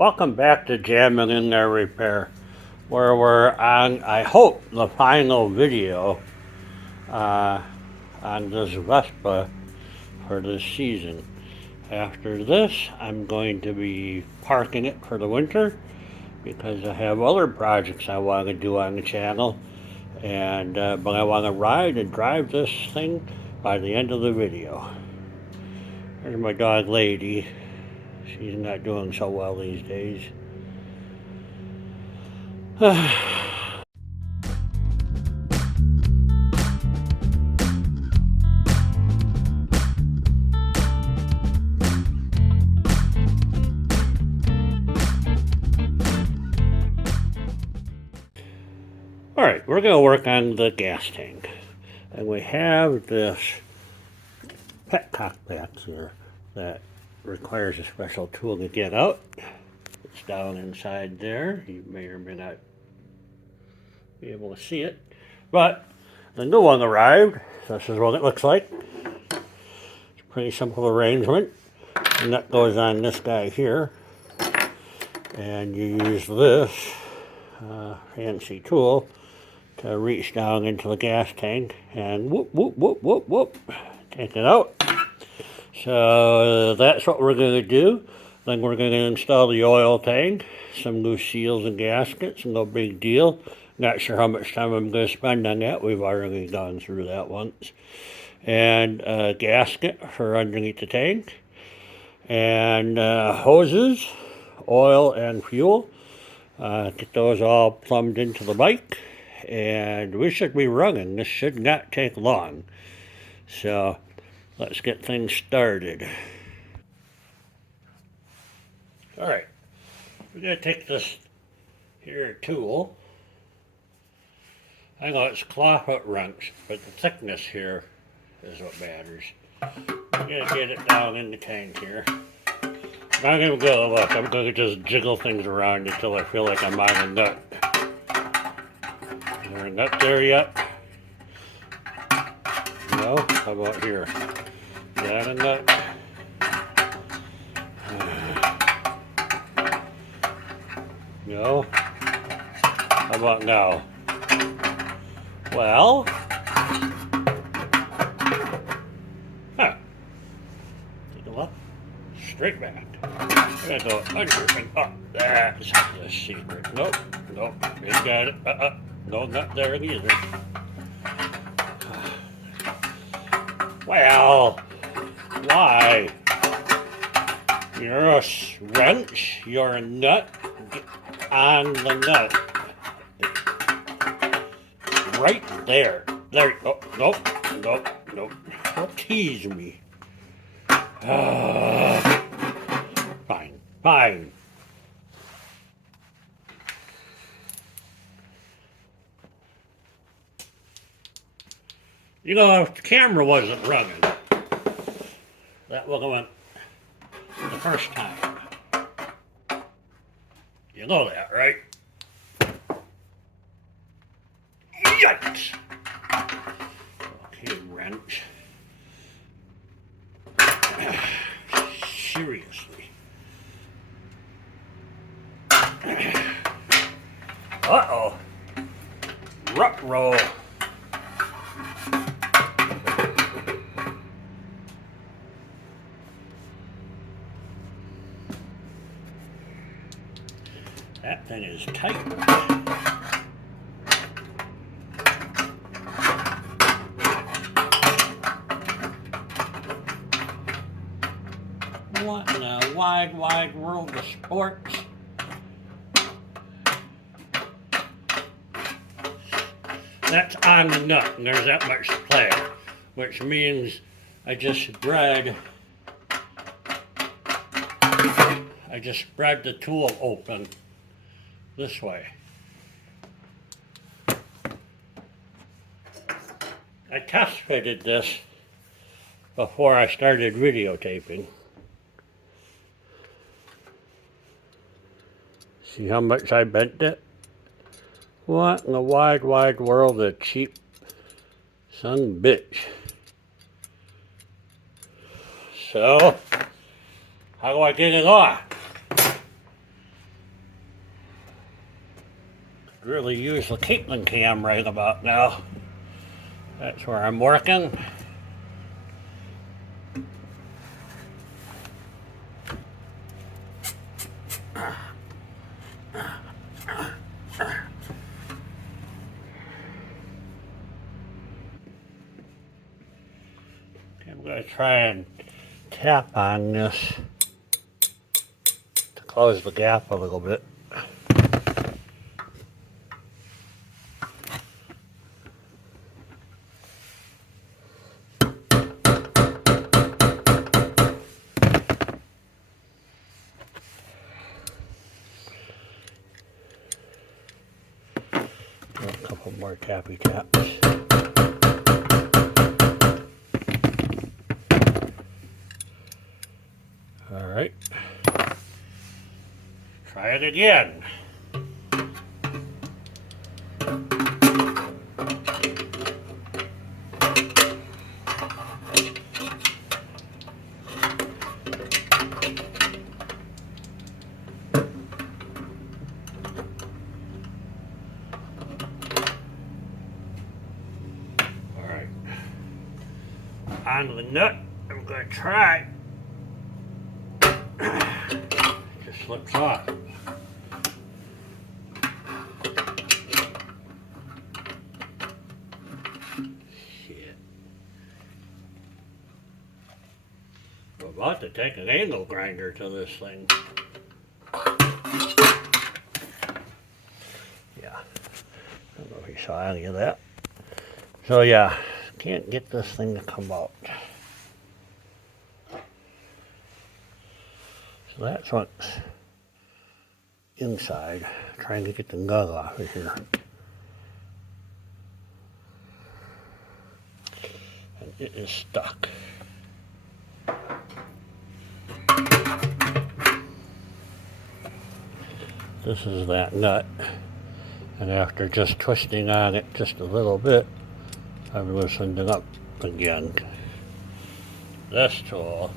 Welcome back to Jamming in There Repair, where we're on, I hope, the final video on this Vespa for this season. After this, I'm going to be parking it for the winter because I have other projects I want to do on the channel, and but I want to ride and drive this thing by the end of the video. There's my dog Lady. She's not doing so well these days. Alright, we're going to work on the gas tank. And we have this petcock back here that requires a special tool to get out. It's down inside there. You may or may not be able to see it. But the new one arrived. This is what it looks like. It's a pretty simple arrangement. The nut goes on this guy here. And you use this fancy tool to reach down into the gas tank and whoop, whoop, whoop, whoop, whoop, take it out. So that's what we're going to do. Then we're going to install the oil tank, some new seals and gaskets, no big deal. Not sure how much time I'm going to spend on that. We've already gone through that once. And a gasket for underneath the tank. And hoses, oil and fuel. Get those all plumbed into the bike. And we should be running. This should not take long. So let's get things started. Alright, we're going to take this here tool. I know it's clawfoot wrench, but the thickness here is what matters. I'm going to get it down in the tank here. I'm not going to go look, I'm going to just jiggle things around until I feel like I'm on a nut. Is there a nut there yet? No? How about here? Is that a nut? No? How about now? Well? Huh. Take a look. Straight back. I'm gonna go under and up. That's the secret. Nope. Nope. You got it. No, not there either. Well, why? You're a wrench. You're a nut. Get on the nut. Right there. There. Oh, nope. Nope. Nope. Don't tease me. Fine. Fine. You know, if the camera wasn't running, that would have went the first time. You know that, right? Yikes! Okay, wrench. Seriously. Uh-oh. Ruh-roh. That thing is tight. What in the wide, wide world of sports? That's on the nut, and there's that much to play, which means I just spread the tool open this way. I test fitted this before I started videotaping. See how much I bent it? What in the wide, wide world of cheap son of a bitch. So, how do I get it off? really use the Caitlin cam right about now. That's where I'm working. I'm going to try and tap on this to close the gap a little bit. A couple more tappy taps. All right. Try it again. All right. On the nut, I'm going to try. Just slips off. Shit. I'm about to take an angle grinder to this thing. Yeah. I don't know if you saw any of that. So yeah, can't get this thing to come out. So that's what's inside, trying to get the nut off of here. And it is stuck. This is that nut. And after just twisting on it just a little bit, I've loosened it up again. This tool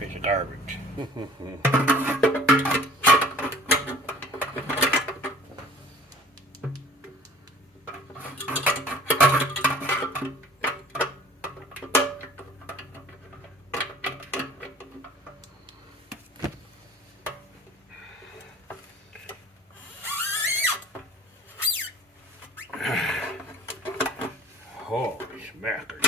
is garbage. Holy smackers.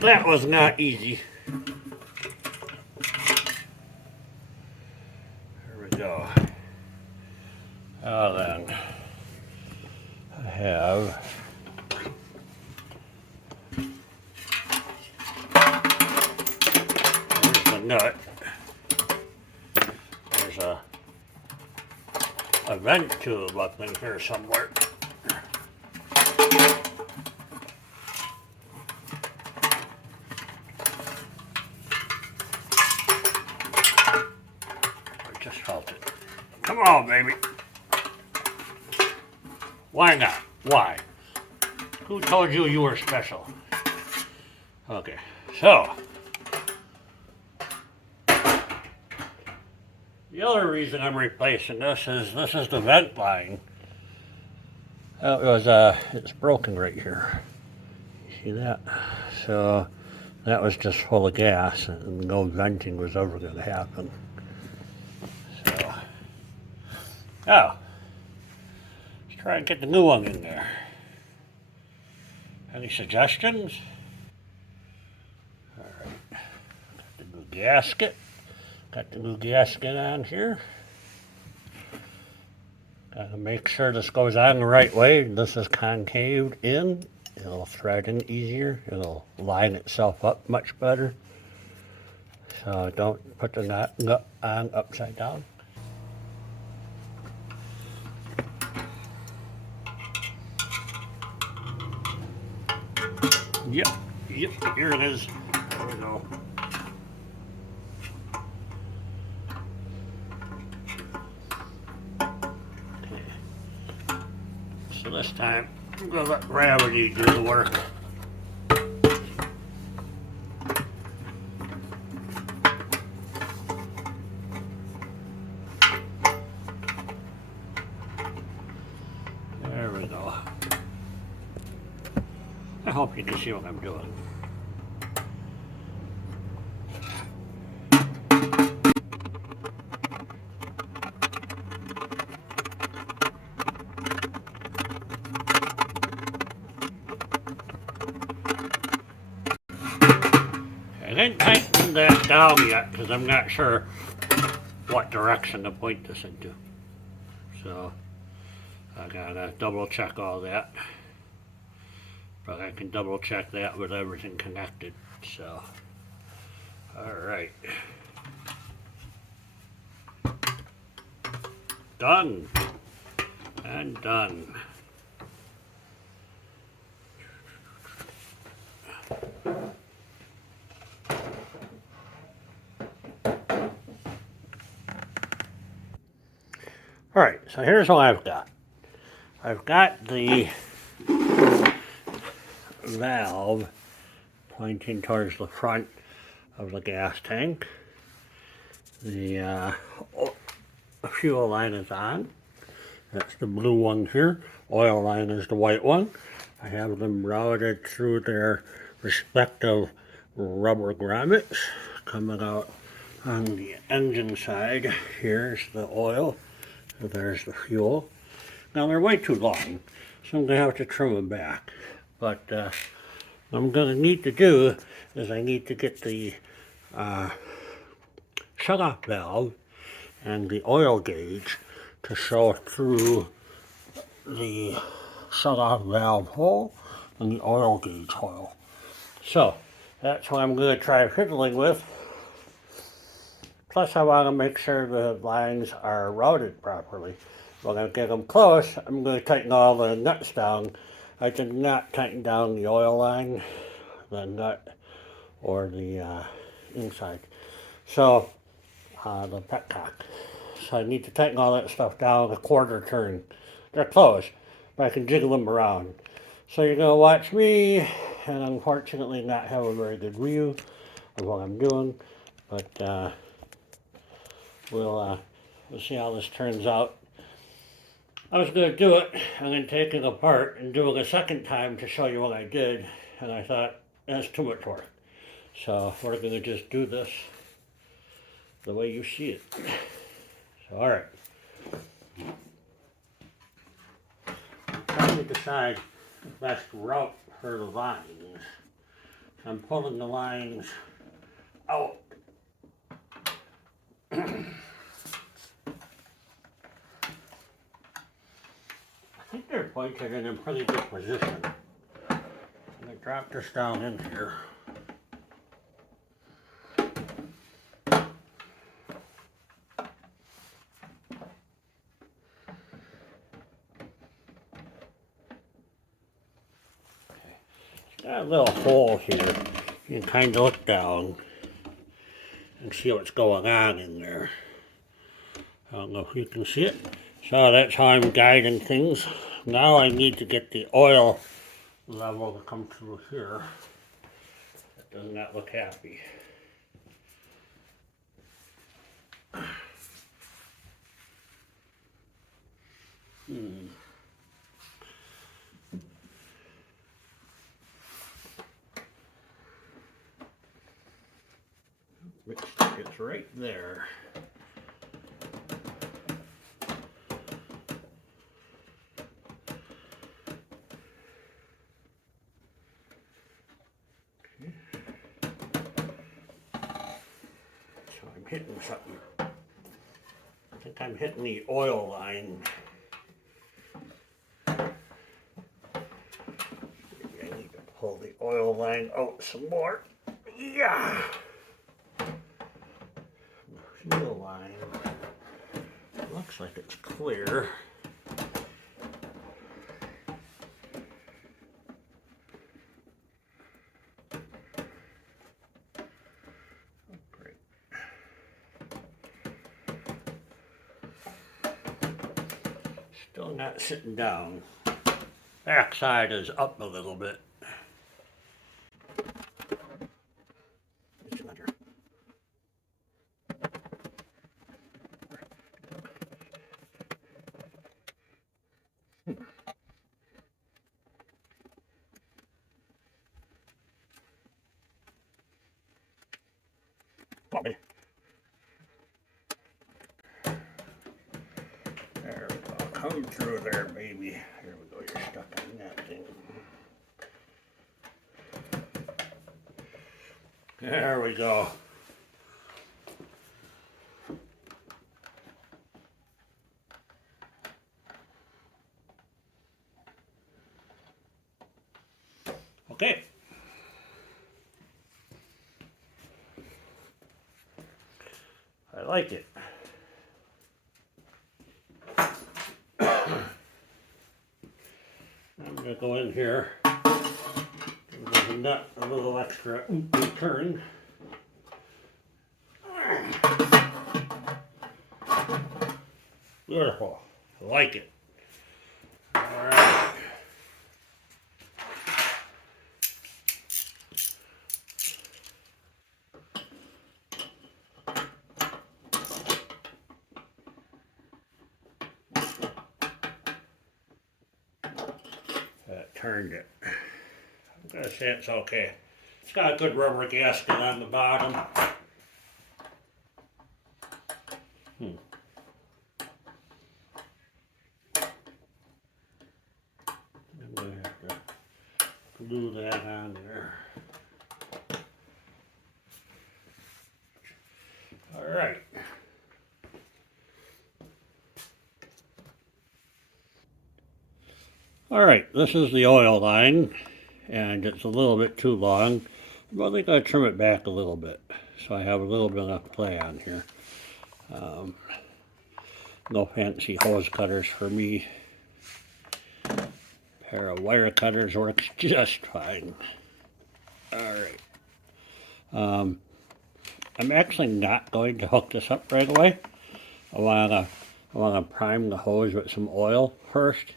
That was not easy. There we go. Now then, I have there's the nut. There's a vent tube up in here somewhere. Just felt it. Come on, baby. Why not? Why? Who told you you were special? Okay, so the other reason I'm replacing this is the vent line. It's broken right here. You see that? So that was just full of gas, and no venting was ever going to happen. So, let's try and get the new one in there. Any suggestions? Alright, got the new gasket. Got the new gasket on here. Gotta make sure this goes on the right way. This is concaved in. It'll thread in easier. It'll line itself up much better. So don't put the nut on upside down. Yep, here it is. There we go. Okay. So this time, I'm gonna let gravity do the work. There we go. I hope you can see what I'm doing. I didn't tighten that down yet because I'm not sure what direction to point this into. So I gotta double check all that. But I can double check that with everything connected. So, alright. Done. And done. Alright, so here's what I've got. I've got the valve pointing towards the front of the gas tank. The fuel line is on. That's the blue one here. Oil line is the white one. I have them routed through their respective rubber grommets. Coming out on the engine side, here's the oil. There's the fuel. Now they're way too long, so I'm going to have to trim them back. But what I'm going to need to do is I need to get the shut-off valve and the oil gauge to show through the shut-off valve hole and the oil gauge hole. So that's what I'm going to try fiddling with. Plus I want to make sure the lines are routed properly. When I get them close, I'm going to tighten all the nuts down. I did not tighten down the oil line, the nut, or the inside. So, the petcock. So I need to tighten all that stuff down a quarter turn. They're closed, but I can jiggle them around. So you're going to watch me, and unfortunately not have a very good view of what I'm doing. But we'll see how this turns out. I was going to do it and then take it apart and do it a second time to show you what I did, and I thought that's too much work. So we're going to just do this the way you see it. So alright. Trying to decide the best route for the lines. So I'm pulling the lines out. I think they're pointed in a pretty good position. I'm going to drop this down in here. Got a little hole here. You can kind of look down and see what's going on in there. I don't know if you can see it. So that's how I'm guiding things. Now I need to get the oil level to come through here. That does not look happy. It's right there. hitting something. I think I'm hitting the oil line. Maybe I need to pull the oil line out some more. Yeah. Fuel line. Looks like it's clear. Great. Still not sitting down. Backside is up a little bit. Bobby. There we go. Come through there, baby. Here we go. You're stuck on that thing. There we go. Okay. I like it. I'm going to go in here and give the nut a little extra turn. Beautiful. I like it. All right. That turned it. I'm going to say it's okay. It's got a good rubber gasket on the bottom. I'm going to have to glue that on there. All right. All right, this is the oil line, and it's a little bit too long. But I think I'll trim it back a little bit, so I have a little bit of play on here. No fancy hose cutters for me. Pair of wire cutters works just fine. All right. I'm actually not going to hook this up right away. I wanna prime the hose with some oil first.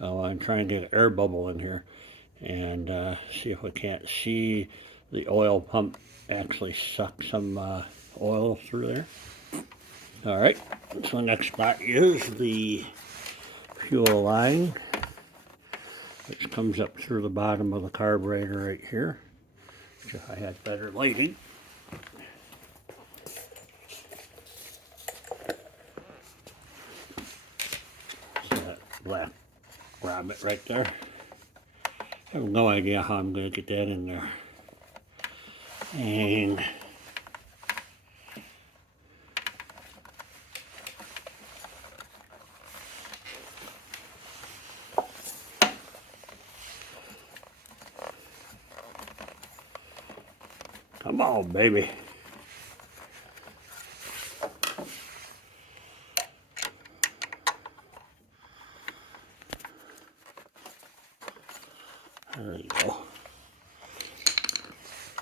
I'm trying to get an air bubble in here and see if we can't see the oil pump actually suck some oil through there. All right, so the next spot is the fuel line, which comes up through the bottom of the carburetor right here. If I had better lighting. See that black rabbit right there? I have no idea how I'm going to get that in there. And come on, baby. There you go.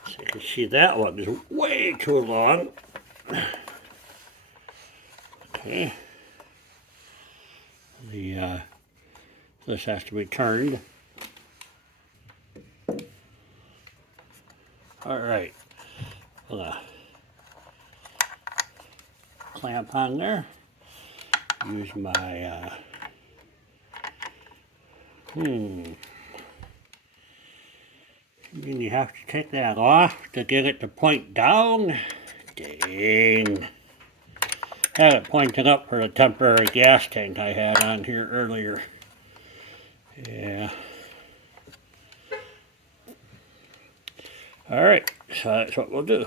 So you can see that one is way too long. Okay. This has to be turned. All right. Put a clamp on there. Use my And you have to take that off to get it to point down. Dang. Had it pointed up for the temporary gas tank I had on here earlier. Yeah. Alright, so that's what we'll do.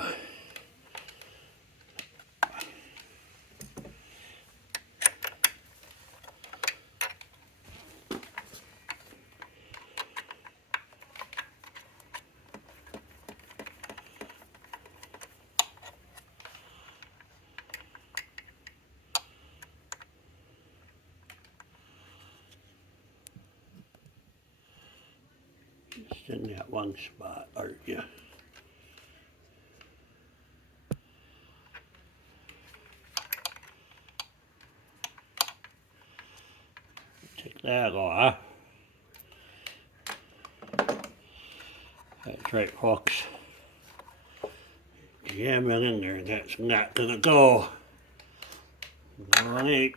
Just in that one spot, aren't you? Take that off. That's right, folks. Jam it in there. That's not gonna go. All right.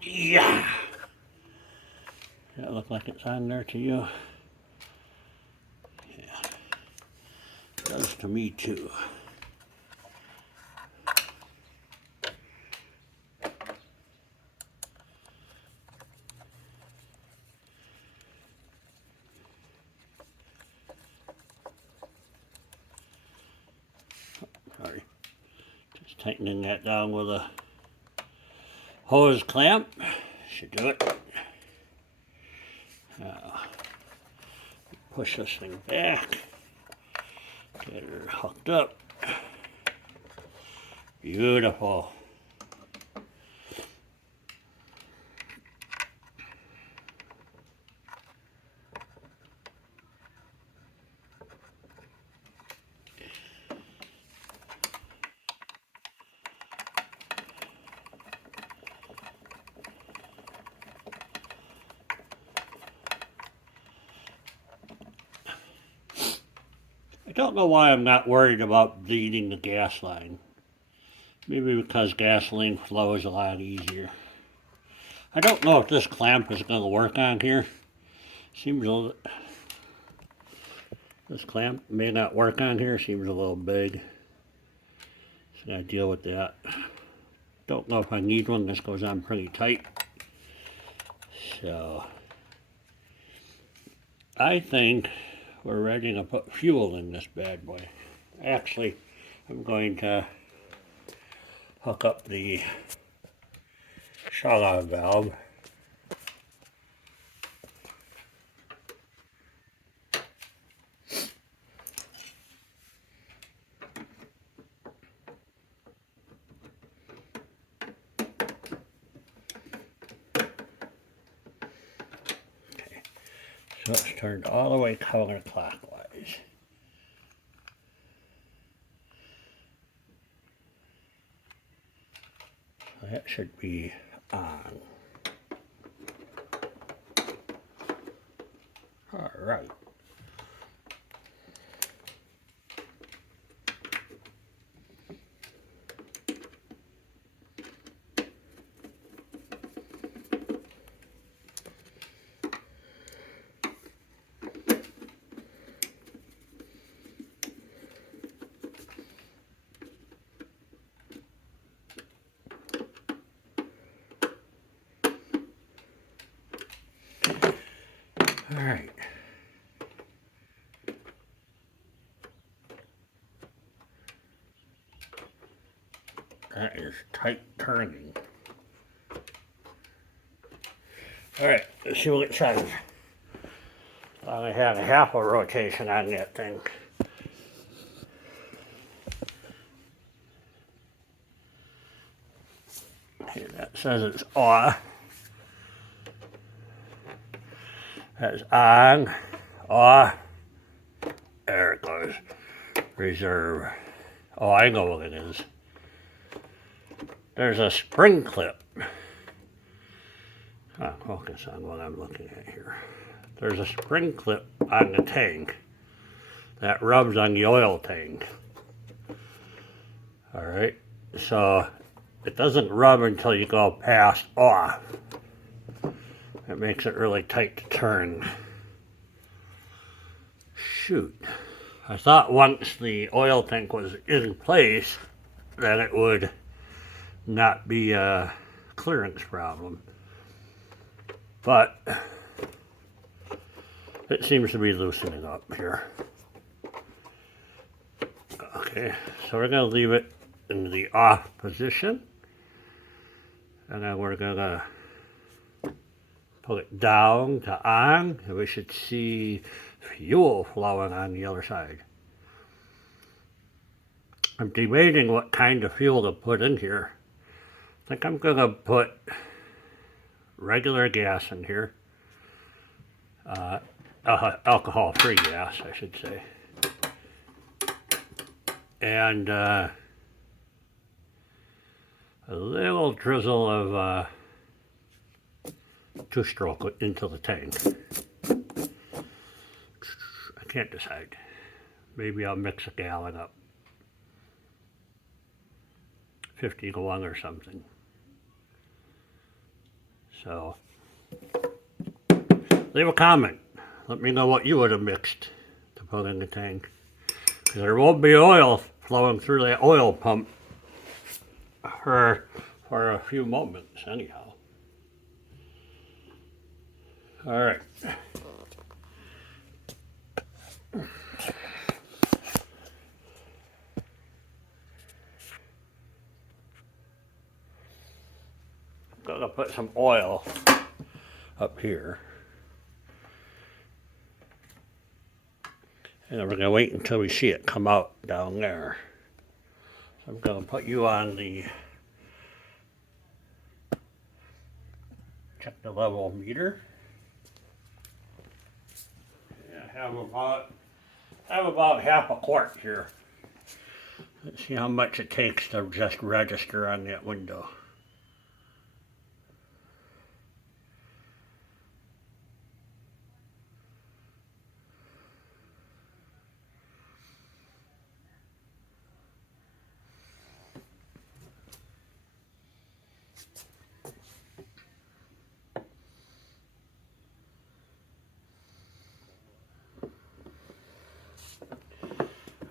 Yeah. Does that look like it's on there to you? Yeah. It does to me too. Sorry. Just tightening that down with a hose clamp. Should do it. Push this thing back. Get her hooked up. Beautiful. I don't know why I'm not worried about bleeding the gas line. Maybe because gasoline flows a lot easier. I don't know if this clamp is going to work on here. Seems a little... This clamp may not work on here. Seems a little big. So I gotta deal with that. Don't know if I need one. This goes on pretty tight. So I think we're ready to put fuel in this bad boy. Actually, I'm going to hook up the shut-off valve. Okay, so it's turned all the way counterclockwise. That should be on. All right. All right. That is tight turning. All right, let's see what it says. I only had a half a rotation on that thing. Okay, that says it's off. That's on, off. There it goes. Reserve. Oh, I know what it is. There's a spring clip. Focus on what I'm looking at here. There's a spring clip on the tank that rubs on the oil tank. All right, so it doesn't rub until you go past off. It makes it really tight to turn. Shoot. I thought once the oil tank was in place that it would not be a clearance problem. But it seems to be loosening up here. Okay, so we're going to leave it in the off position. And then we're going to put it down to on, and we should see fuel flowing on the other side. I'm debating what kind of fuel to put in here. I think I'm going to put regular gas in here. Alcohol-free gas, I should say. And a little drizzle of two-stroke into the tank. I can't decide. Maybe I'll mix a gallon up. 50 to 1 or something. So, leave a comment. Let me know what you would have mixed to put in the tank. Because there won't be oil flowing through that oil pump for a few moments anyhow. All right. I'm gonna put some oil up here. And then we're gonna wait until we see it come out down there. So I'm gonna put you on the check the level meter. And I have about half a quart here. Let's see how much it takes to just register on that window.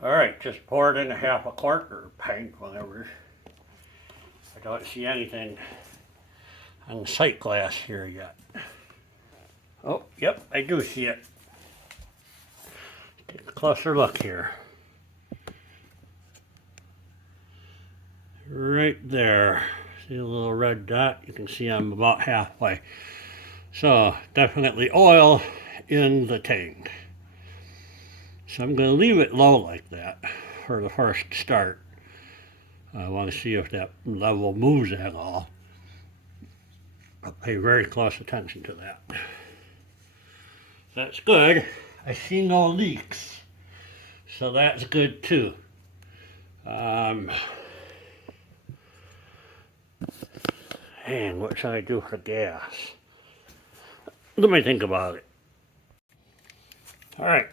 All right, just pour it in a half a quart or pint, whatever. I don't see anything on the sight glass here yet. Oh, yep, I do see it. Take a closer look here. Right there. See a little red dot? You can see I'm about halfway. So, definitely oil in the tank. So I'm going to leave it low like that for the first start. I want to see if that level moves at all. I'll pay very close attention to that. That's good. I see no leaks. So that's good too. And what should I do for gas? Let me think about it. All right.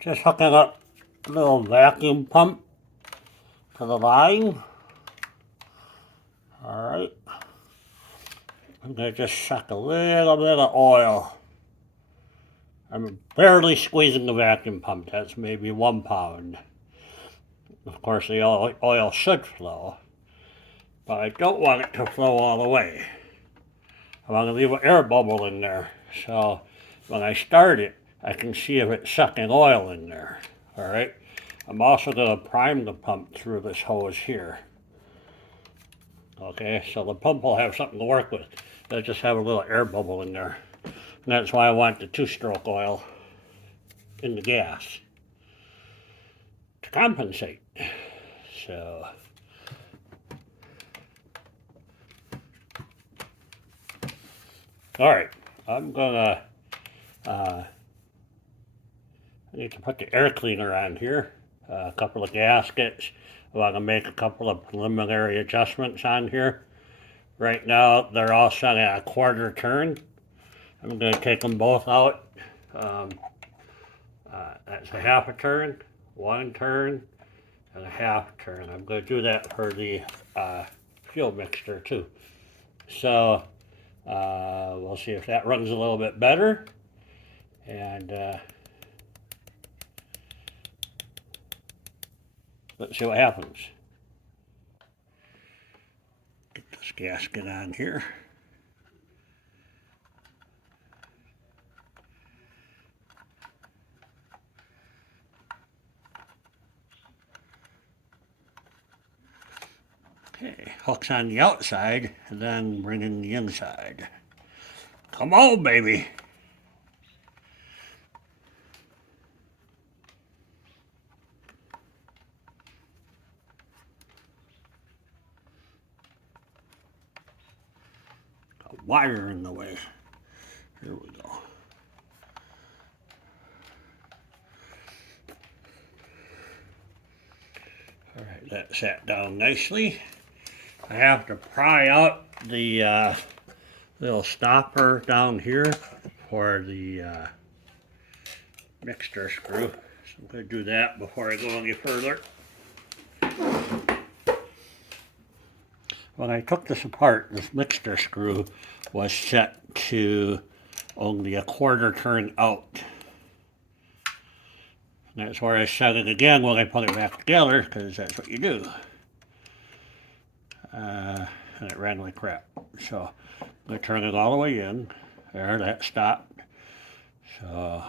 Just hooking up a little vacuum pump to the line. Alright. I'm going to just suck a little bit of oil. I'm barely squeezing the vacuum pump. That's maybe 1 pound. Of course, the oil should flow. But I don't want it to flow all the way. I want to leave an air bubble in there. So when I start it, I can see if it's sucking oil in there. All right. I'm also going to prime the pump through this hose here. Okay, so the pump will have something to work with. It'll just have a little air bubble in there. And that's why I want the two-stroke oil in the gas to compensate. So all right, I'm gonna I need to put the air cleaner on here, a couple of gaskets. I want to make a couple of preliminary adjustments on here. Right now, they're all set at a quarter turn. I'm going to take them both out. That's a half a turn, 1 turn, and a half turn. I'm going to do that for the fuel mixture too. So we'll see if that runs a little bit better. And let's see what happens. Get this gasket on here. Okay, hooks on the outside and then bring in the inside. Come on, baby. A wire in the way. Here we go. All right, that sat down nicely. I have to pry out the little stopper down here for the mixture screw. So I'm going to do that before I go any further. When I took this apart, this mixture screw was set to only a quarter turn out. And that's where I set it again when I put it back together, because that's what you do. And it ran like crap. So I'm going to turn it all the way in. There, that stopped. So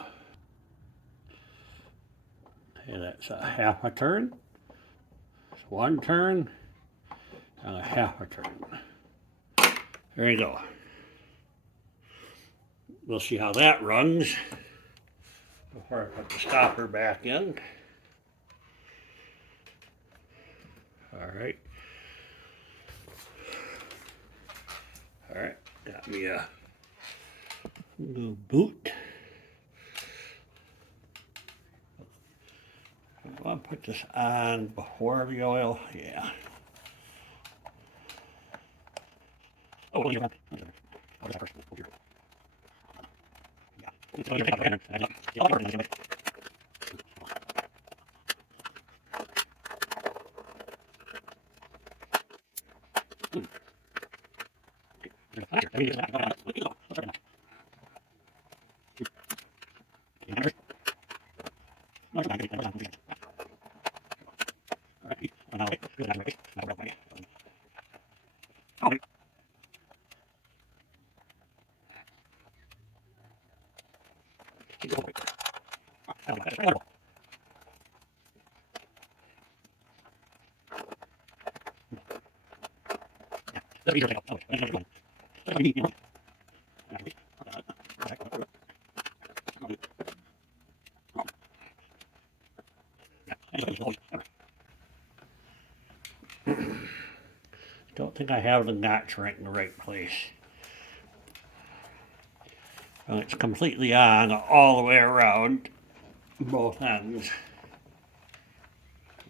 okay, that's a half a turn. It's one turn and a half a turn. There you go. We'll see how that runs before I put the stopper back in. Alright. Alright, got me a little boot. I'll put this on before the oil. Yeah. Oh, you're right. Oh, that's first. Yeah. Don't think I have the notch right in the right place. Well, it's completely on all the way around both ends.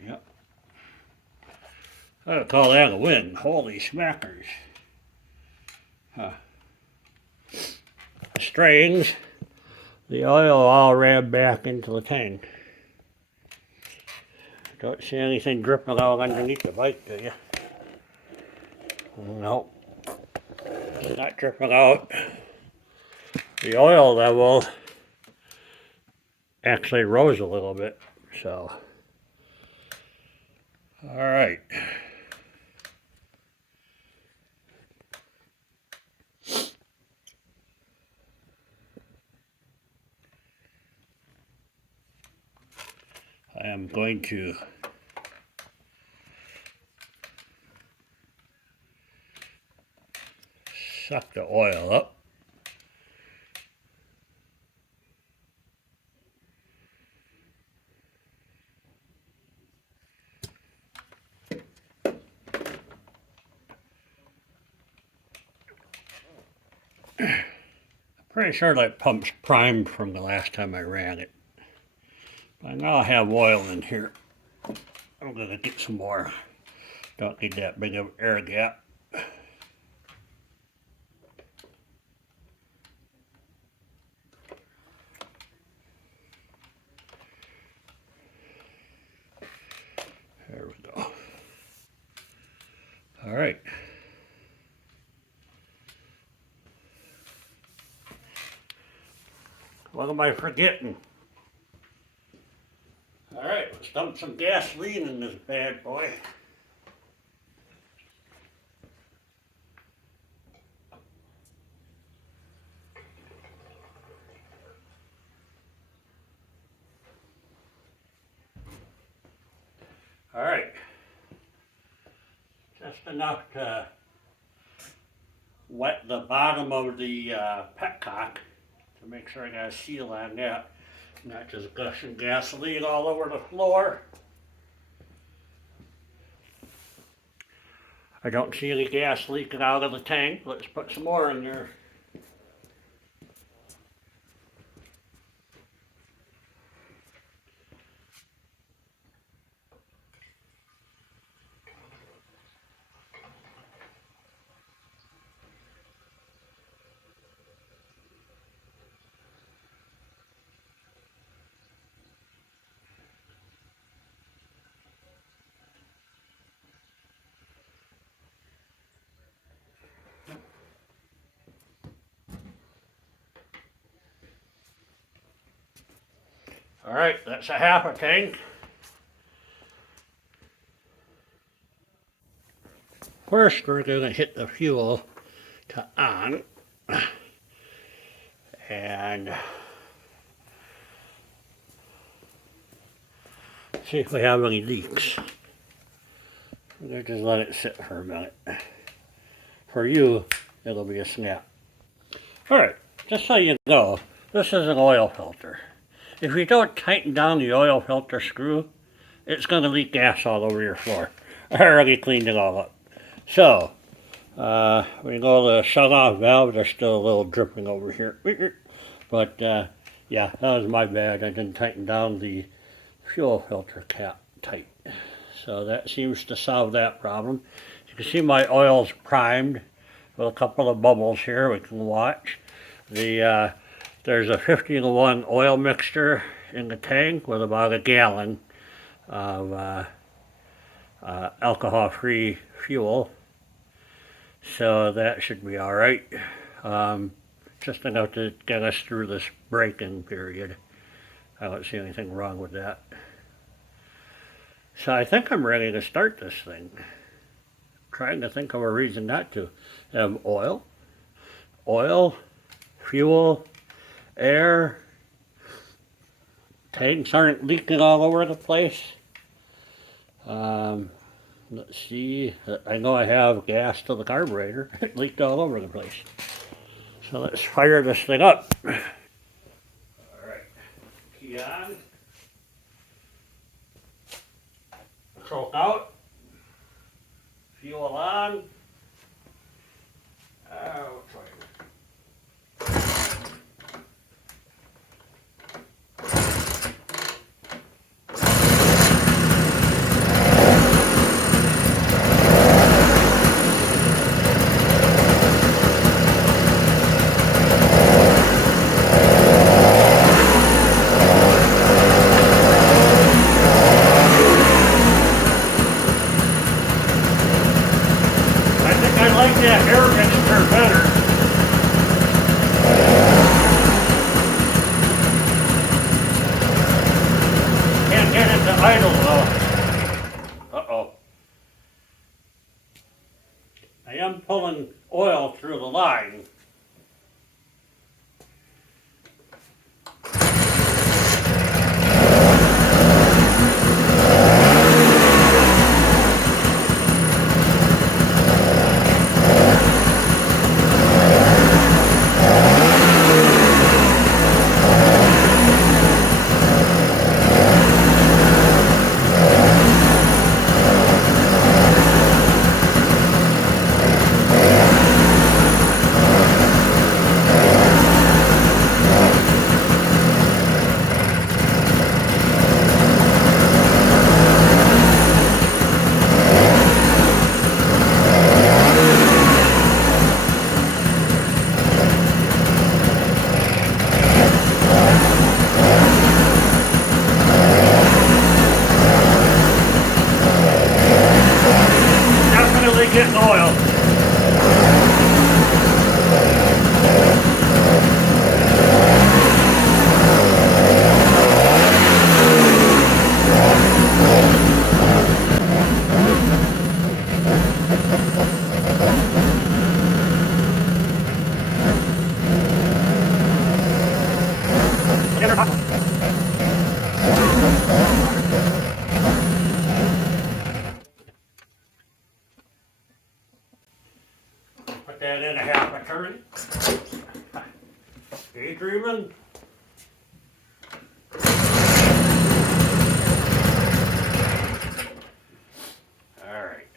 Yep. I would call that a win. Holy smackers. Huh. The strings, the oil all ran back into the tank. Don't see anything dripping out underneath the bike, do you? Nope. It's not dripping out. The oil level actually rose a little bit, so. All right. I am going to suck the oil up. Pretty sure that pump's primed from the last time I ran it. But now I have oil in here. I'm gonna get some more. Don't need that big of an air gap. There we go. All right. What am I forgetting? All right, let's dump some gasoline in this bad boy. All right. Just enough to wet the bottom of the petcock to make sure I got a seal on that. Not just gushing gasoline all over the floor. I don't see any gas leaking out of the tank. Let's put some more in there. All right, that's a half a tank. First, we're going to hit the fuel to on and see if we have any leaks. We'll just let it sit for a minute. For you, it'll be a snap. All right, just so you know, this is an oil filter. If you don't tighten down the oil filter screw, it's going to leak gas all over your floor. I already cleaned it all up. So, when you go to the shut-off valve, there's still a little dripping over here. But, yeah, that was my bad. I didn't tighten down the fuel filter cap tight. So that seems to solve that problem. You can see my oil's primed with a couple of bubbles here we can watch. There's a 50-to-1 oil mixture in the tank with about a gallon of alcohol-free fuel. So that should be all right. Just enough to get us through this break-in period. I don't see anything wrong with that. So I think I'm ready to start this thing. Trying to think of a reason not to. Have oil, fuel, air. Tanks aren't leaking all over the place. Let's see. I know I have gas to the carburetor. It leaked all over the place. So let's fire this thing up. All right. Key on. Choke out. Fuel on. We'll try it. That air mixture better. Can't get it to idle though. Uh-oh. I am pulling oil through the line. Getting oil. screaming? Alright.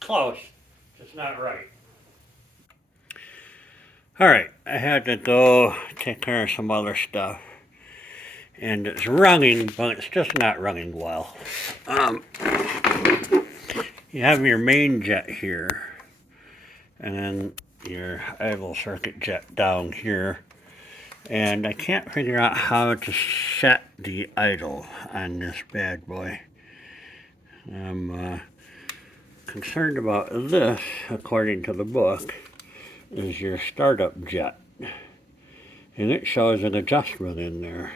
Close. Just not right. Alright, I had to go take care of some other stuff. And it's running, but it's just not running well. You have your main jet here, and then your idle circuit jet down here. And I can't figure out how to set the idle on this bad boy. I'm concerned about this, according to the book, is your startup jet. And it shows an adjustment in there.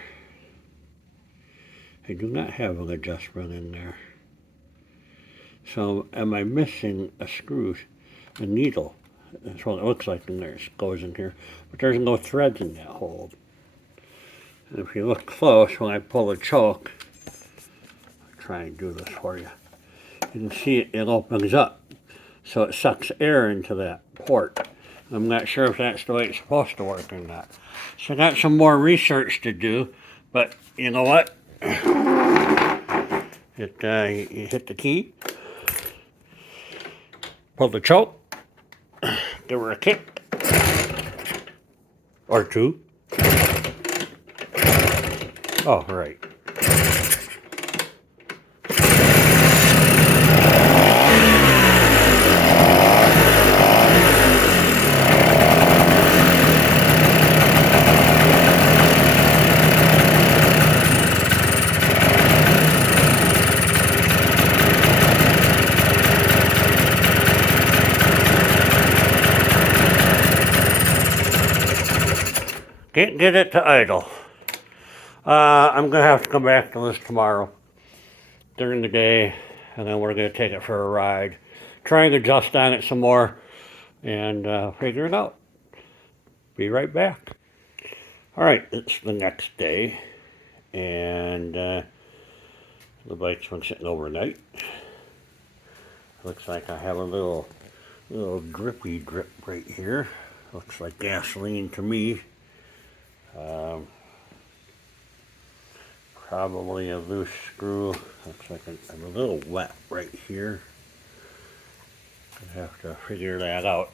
I do not have an adjustment in there. So am I missing a screw, a needle? That's what it looks like in there. It goes in here. But there's no threads in that hole. And if you look close, when I pull the choke, I'll try and do this for you. You can see it opens up. So it sucks air into that port. I'm not sure if that's the way it's supposed to work or not. So I got some more research to do. But you know what? You hit the key. Pull the choke, give her a kick, or two. Oh, right. Can't get it to idle. I'm going to have to come back to this tomorrow during the day, and then we're going to take it for a ride. Try and adjust on it some more and figure it out. Be right back. Alright, it's the next day, and the bike's been sitting overnight. Looks like I have a little drippy drip right here. Looks like gasoline to me. Probably a loose screw. Looks like I'm a little wet right here. I have to figure that out.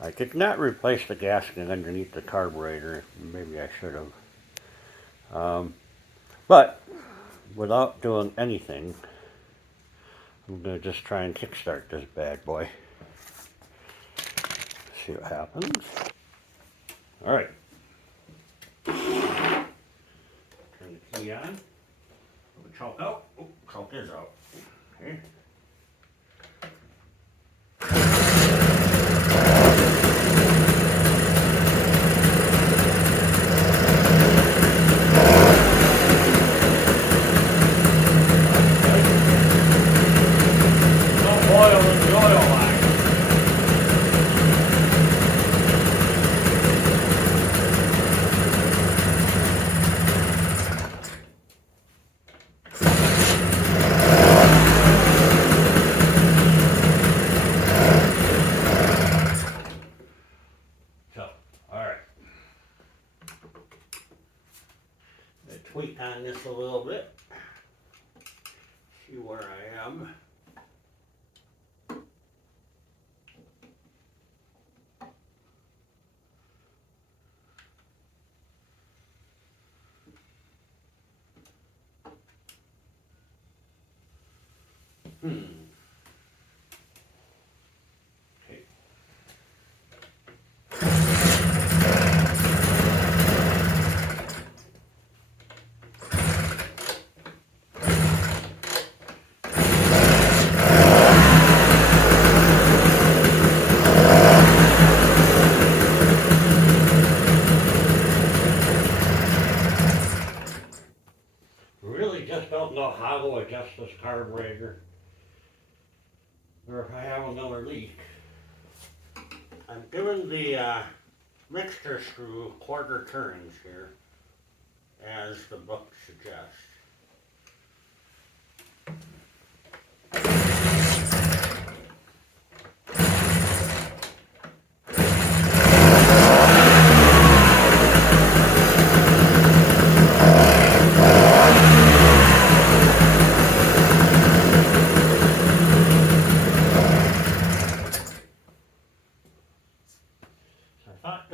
I did not replace the gasket underneath the carburetor. Maybe I should have. But without doing anything, I'm going to just try and kickstart this bad boy. See what happens. Alright. Turn the key on. Pull the choke out. Oh, choke is out. Okay. No oil in the oil line. Tweak on this a little bit, see where I am. Okay. Really just don't know how to adjust this carburetor, or if I have another leak. I'm doing the mixture screw quarter turns here, as the book suggests.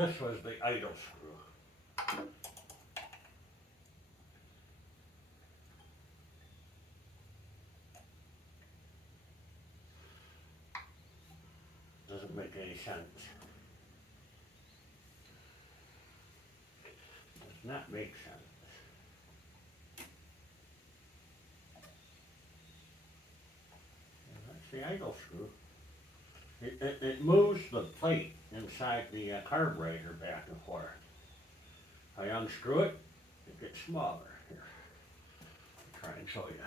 This was the idle screw. Doesn't make any sense. Does not make sense. And that's the idle screw. It moves the plate inside the carburetor back and forth. I unscrew it, it gets smaller. Here, I'll try and show you.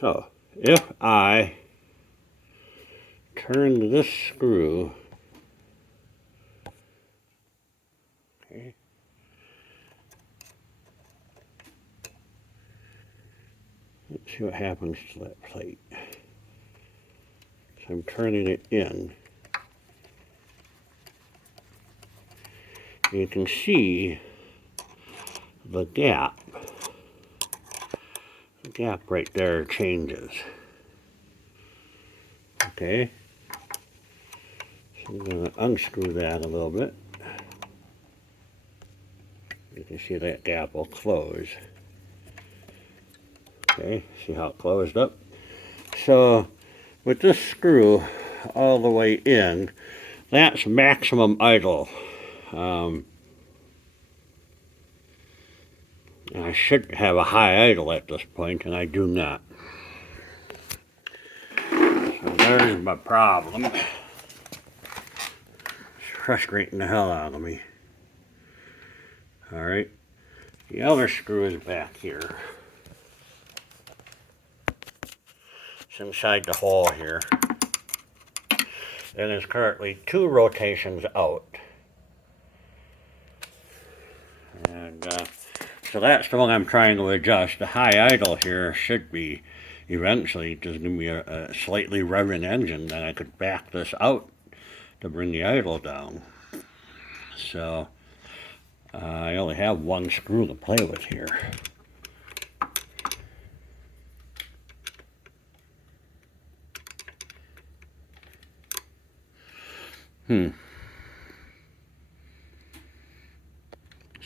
So, if I turn this screw, okay, let's see what happens to that plate. So I'm turning it in. You can see the gap. The gap right there changes. Okay. So I'm going to unscrew that a little bit. You can see that gap will close. Okay, see how it closed up? So with this screw all the way in, that's maximum idle. I should have a high idle at this point, and I do not. So there's my problem. It's frustrating the hell out of me. Alright, the other screw is back here. It's inside the hole here. And it's currently 2 rotations out. And so that's the one I'm trying to adjust. The high idle here should be eventually just give me a slightly revving engine, then I could back this out to bring the idle down. So I only have 1 screw to play with here.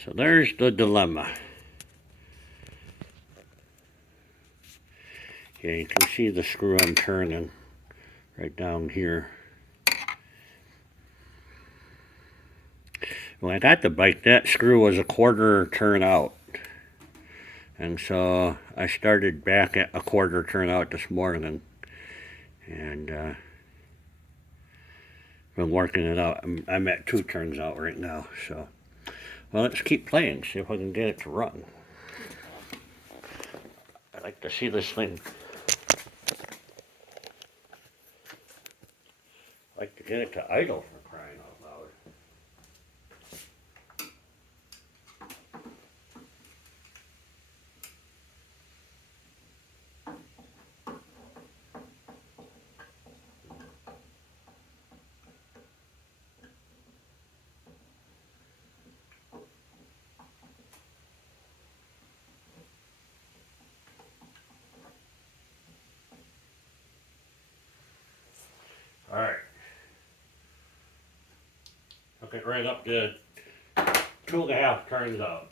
So there's the dilemma. Okay, you can see the screw I'm turning right down here. When I got the bike, that screw was a 1/4 turn out. And so I started back at a 1/4 turn out this morning. And been working it out. I'm at 2 turns out right now. So, well, let's keep playing, see if I can get it to run. I'd like to see this thing. I'd like to get it to idle for crying out loud. All right. Hook it right up to 2.5 turns out.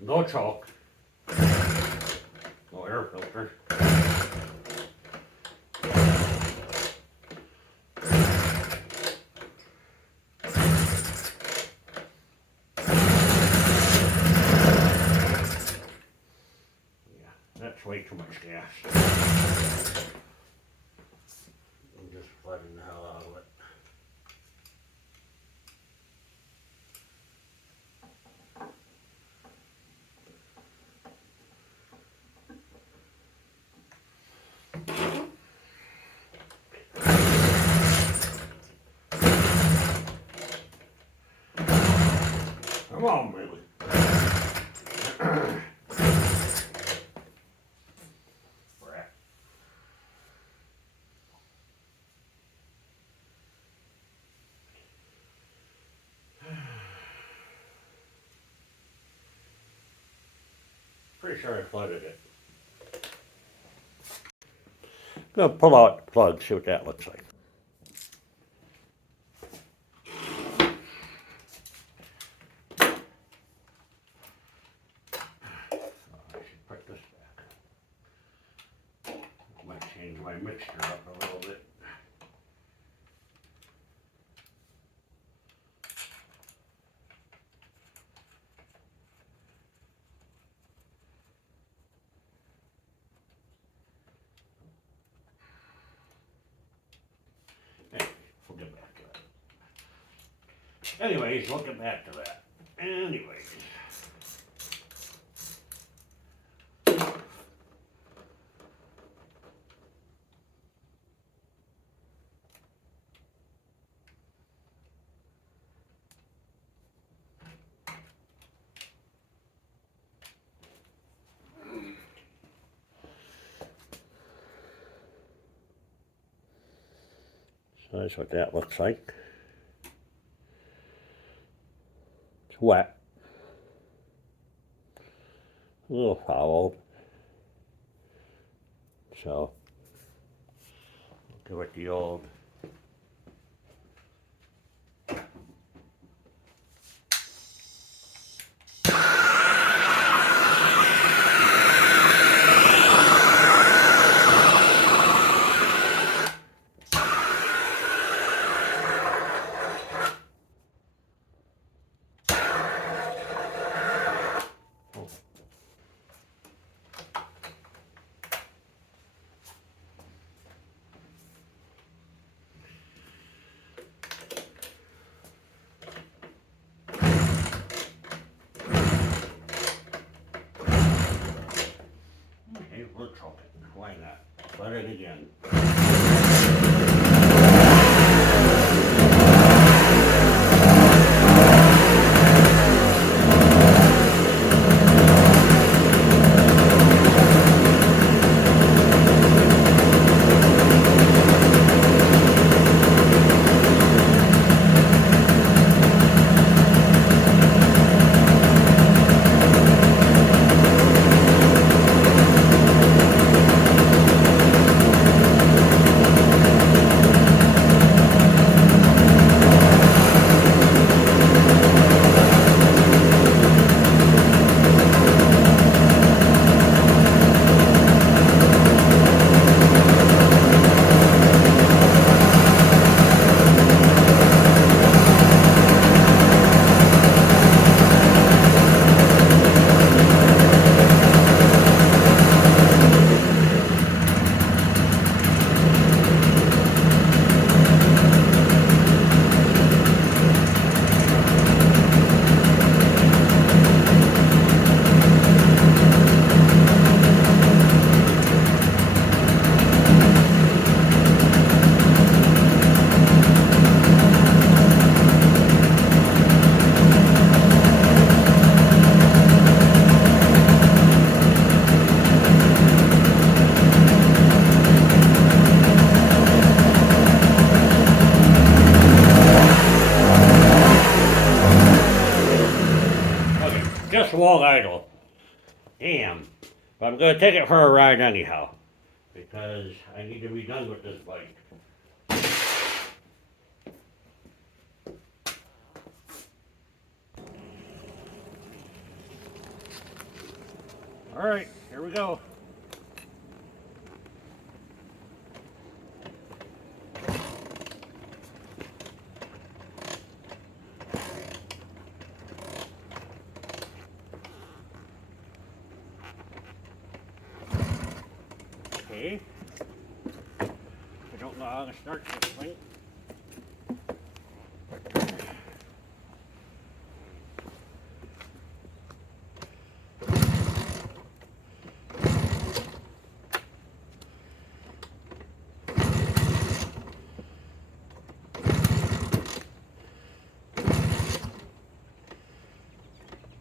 No choke. No air filter. Yeah, that's way too much gas. I'm just flooding the hell out of it. Come on, baby. Brat. Pretty sure I flooded it. gonna pull out the plug, see what that looks like. I should put this back. Might change my mixture up a little bit. We'll get back to that. Anyways, we'll get back to that. Anyways. So that's what that looks like. It's wet. A little fouled. So, give it the old we'll choke it. Why not? Let it again. Just won't idle. Damn. But I'm gonna take it for a ride anyhow. Because I need to be done with this bike. Alright, here we go. Okay. I don't know how to start this thing.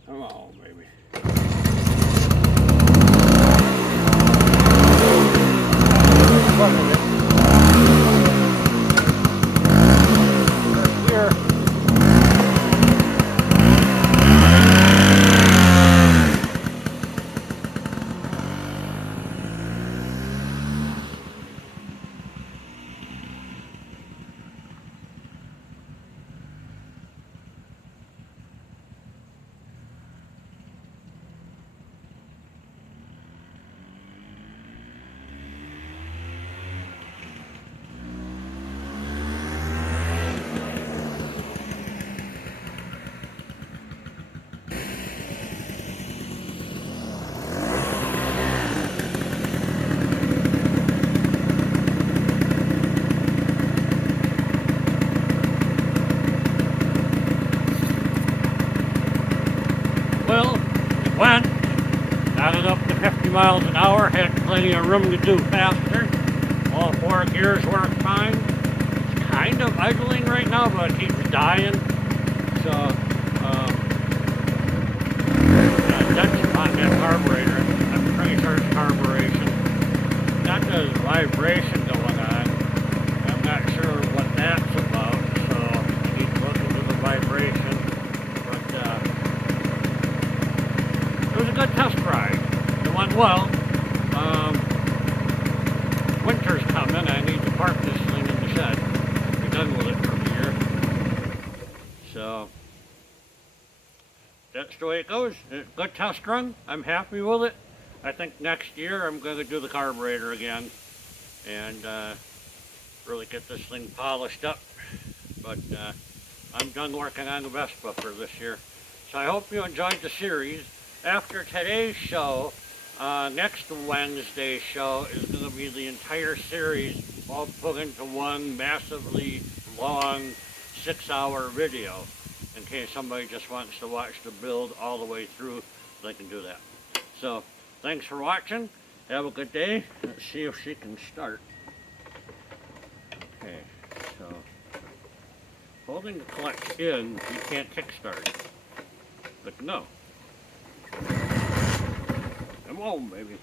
Come on, baby. miles an hour, had plenty of room to do faster. All 4 gears work fine. It's kind of idling right now, but it keeps dying. So, that's on that carburetor. I'm pretty sure it's carburation. Got the vibration going on. I'm not sure what that's about, so I need to look into the vibration. But it was a good test ride. It went well. Winter's coming. I need to park this thing in the shed. Be done with it for the year. So that's the way it goes. Good test run. I'm happy with it. I think next year I'm going to do the carburetor again and really get this thing polished up. But I'm done working on the Vespa for this year. So I hope you enjoyed the series. After today's show, next Wednesday's show is going to be the entire series all put into one massively long 6-hour video. In case somebody just wants to watch the build all the way through, they can do that. So, thanks for watching. Have a good day. Let's see if she can start. Okay, so holding the clutch in, you can't kickstart. But no. Come on, baby.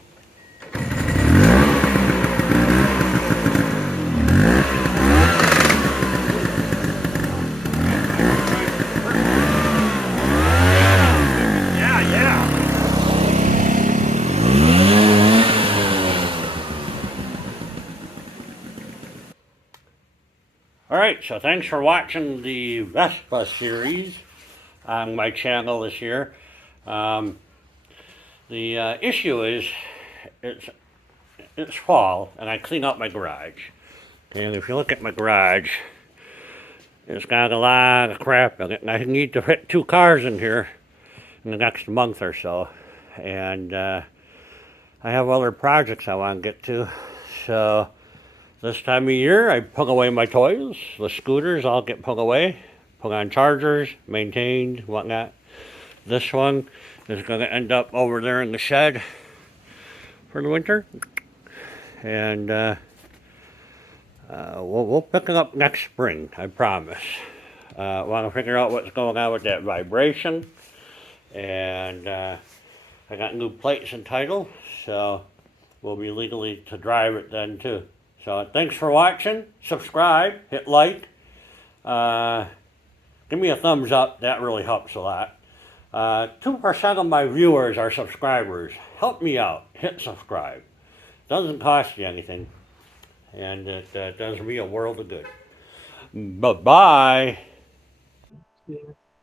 Alright, so thanks for watching the Vespa series on my channel this year. The issue is, it's fall, and I clean up my garage. And if you look at my garage, it's got a lot of crap in it, and I need to fit 2 cars in here in the next month or so. And I have other projects I want to get to, so this time of year, I put away my toys. The scooters all get put away, put on chargers, maintained, whatnot. This one is going to end up over there in the shed for the winter. And we'll pick it up next spring, I promise. Want to figure out what's going on with that vibration. And I got new plates and title, so we'll be legally to drive it then too. So thanks for watching. Subscribe, hit like. Give me a thumbs up. That really helps a lot. 2% of my viewers are subscribers. Help me out. Hit subscribe. Doesn't cost you anything. And it does me a world of good. Bye-bye.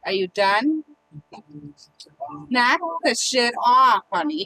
Are you done? Knock the shit off, honey.